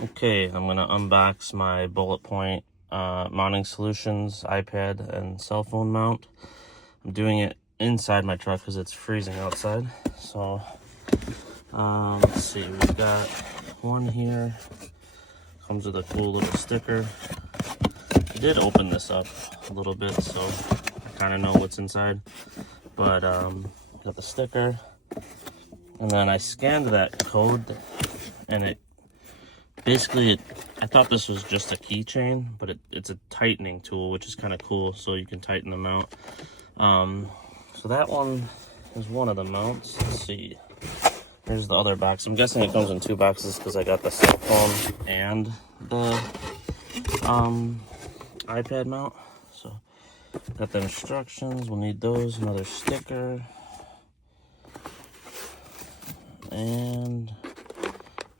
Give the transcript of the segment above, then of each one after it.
Okay, I'm gonna unbox my Bulletpoint mounting solutions, iPad and cell phone mount. I'm doing it inside my truck because it's freezing outside. So let's see, we've got one here, comes with a cool little sticker. I did open this up a little bit, so I kind of know what's inside, but got the sticker, and then I scanned that code, and it basically, I thought this was just a keychain, but it's a tightening tool, which is kind of cool, so you can tighten them out. So that one is one of the mounts. Let's see. Here's the other box. I'm guessing it comes in two boxes because I got the cell phone and the iPad mount. So got the instructions. We'll need those. Another sticker. And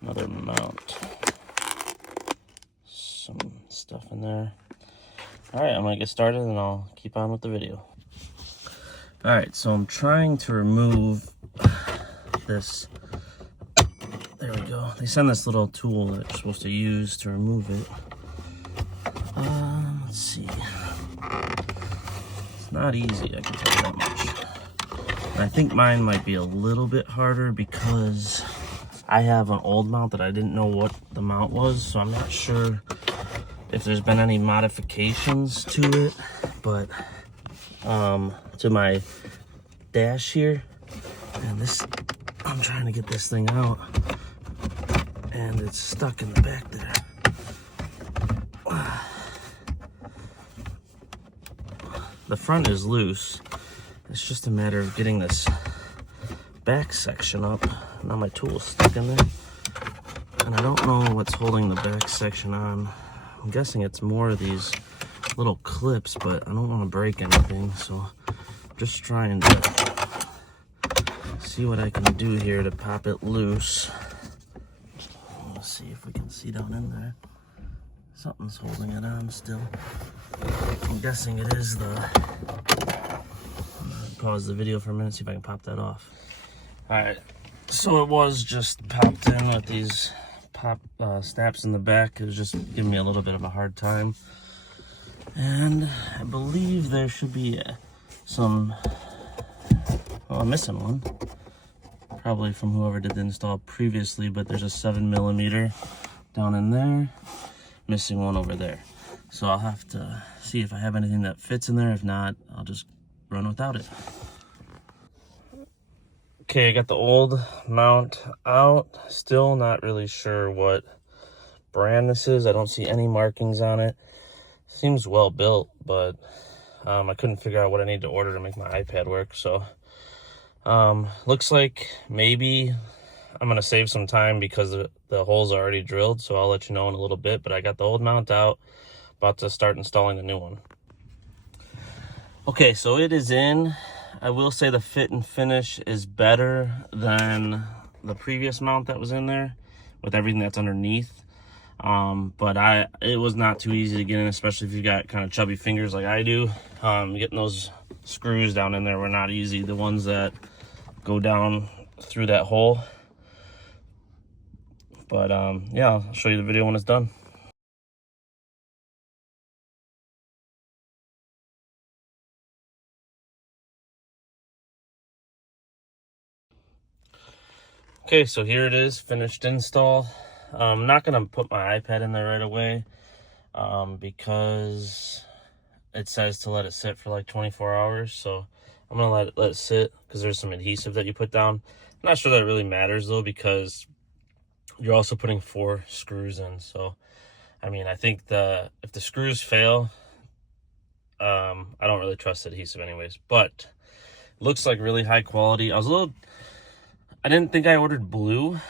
another mount. Some stuff in there. All right, I'm gonna get started and I'll keep on with the video. All right, so I'm trying to remove this. There we go. They send this little tool that you're supposed to use to remove it. Let's see. It's not easy, I can tell you that much. And I think mine might be a little bit harder because I have an old mount that I didn't know what the mount was, so I'm not sure if there's been any modifications to it, but to my dash here, and this, I'm trying to get this thing out, and it's stuck in the back there. The front is loose. It's just a matter of getting this back section up. Now my tool's stuck in there, and I don't know what's holding the back section on. I'm guessing it's more of these little clips, but I don't want to break anything, so I'm just trying to see what I can do here to pop it loose. Let's see if we can see down in there. Something's holding it on still. I'm guessing it is the... Pause the video for a minute, see if I can pop that off. Alright, so it was just popped in with these pop snaps in the back. It was just giving me a little bit of a hard time. And I believe there should be some... Well, I'm missing one. Probably from whoever did the install previously, but there's a 7mm down in there. Missing one over there. So I'll have to see if I have anything that fits in there. If not, I'll just run without it. Okay, I got the old mount out. Still not really sure what brand this is. I don't see any markings on it. Seems well built, but I couldn't figure out what I need to order to make my iPad work. So looks like maybe I'm gonna save some time because the holes are already drilled, so I'll let you know in a little bit. But I got the old mount out, about to start installing the new one. Okay, so it is in. I will say the fit and finish is better than the previous mount that was in there with everything that's underneath. But it was not too easy to get in, especially if you've got kind of chubby fingers like I do. Getting those screws down in there were not easy. The ones that go down through that hole. But yeah, I'll show you the video when it's done. Okay, so here it is, finished install. I'm not gonna put my iPad in there right away because it says to let it sit for like 24 hours. So I'm gonna let it sit because there's some adhesive that you put down. I'm not sure that really matters though, because you're also putting 4 screws in. So, I mean, I think if the screws fail, I don't really trust adhesive anyways, but it looks like really high quality. I didn't think I ordered blue,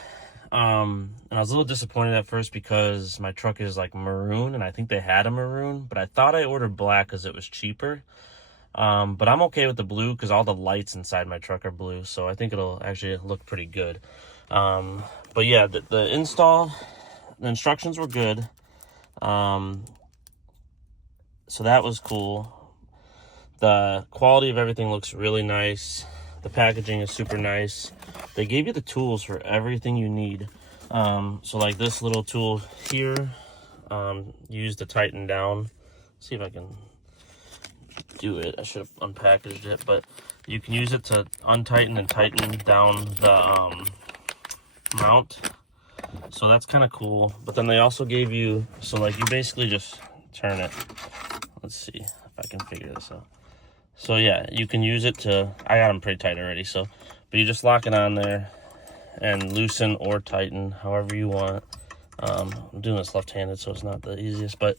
and I was a little disappointed at first because my truck is like maroon, and I think they had a maroon, but I thought I ordered black because it was cheaper. But I'm okay with the blue because all the lights inside my truck are blue, so I think it'll actually look pretty good. But yeah, the install, the instructions were good. So that was cool. The quality of everything looks really nice. The packaging is super nice. They gave you the tools for everything you need. So like this little tool here, use to tighten down. See if I can do it. I should have unpackaged it, but you can use it to untighten and tighten down the mount. So that's kind of cool. But then they also gave you, so like you basically just turn it. Let's see if I can figure this out. So yeah, you can use it to, I got them pretty tight already, so, but you just lock it on there and loosen or tighten however you want. I'm doing this left-handed, so it's not the easiest, but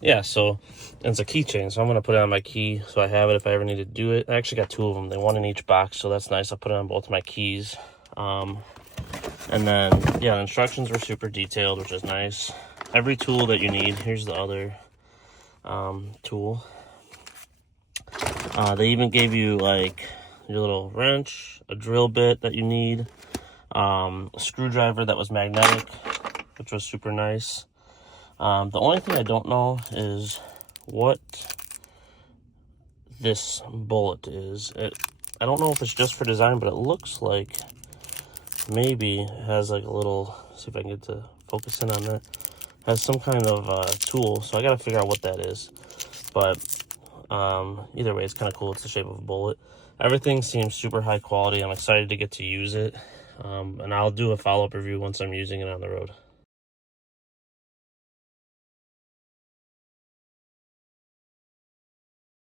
yeah, so it's a keychain, so I'm gonna put it on my key so I have it if I ever need to do it. I actually got 2 of them. They one in each box, so that's nice. I'll put it on both my keys. And then yeah, the instructions were super detailed, which is nice. Every tool that you need. Here's the other tool. They even gave you like your little wrench, a drill bit that you need, a screwdriver that was magnetic, which was super nice. The only thing I don't know is what this bullet is. I don't know if it's just for design, but it looks like maybe it has like a little, see if I can get to focus in on that, has some kind of tool, so I gotta figure out what that is. But either way, it's kind of cool. It's the shape of a bullet. Everything seems super high quality. I'm excited to get to use it, and I'll do a follow-up review once I'm using it on the road.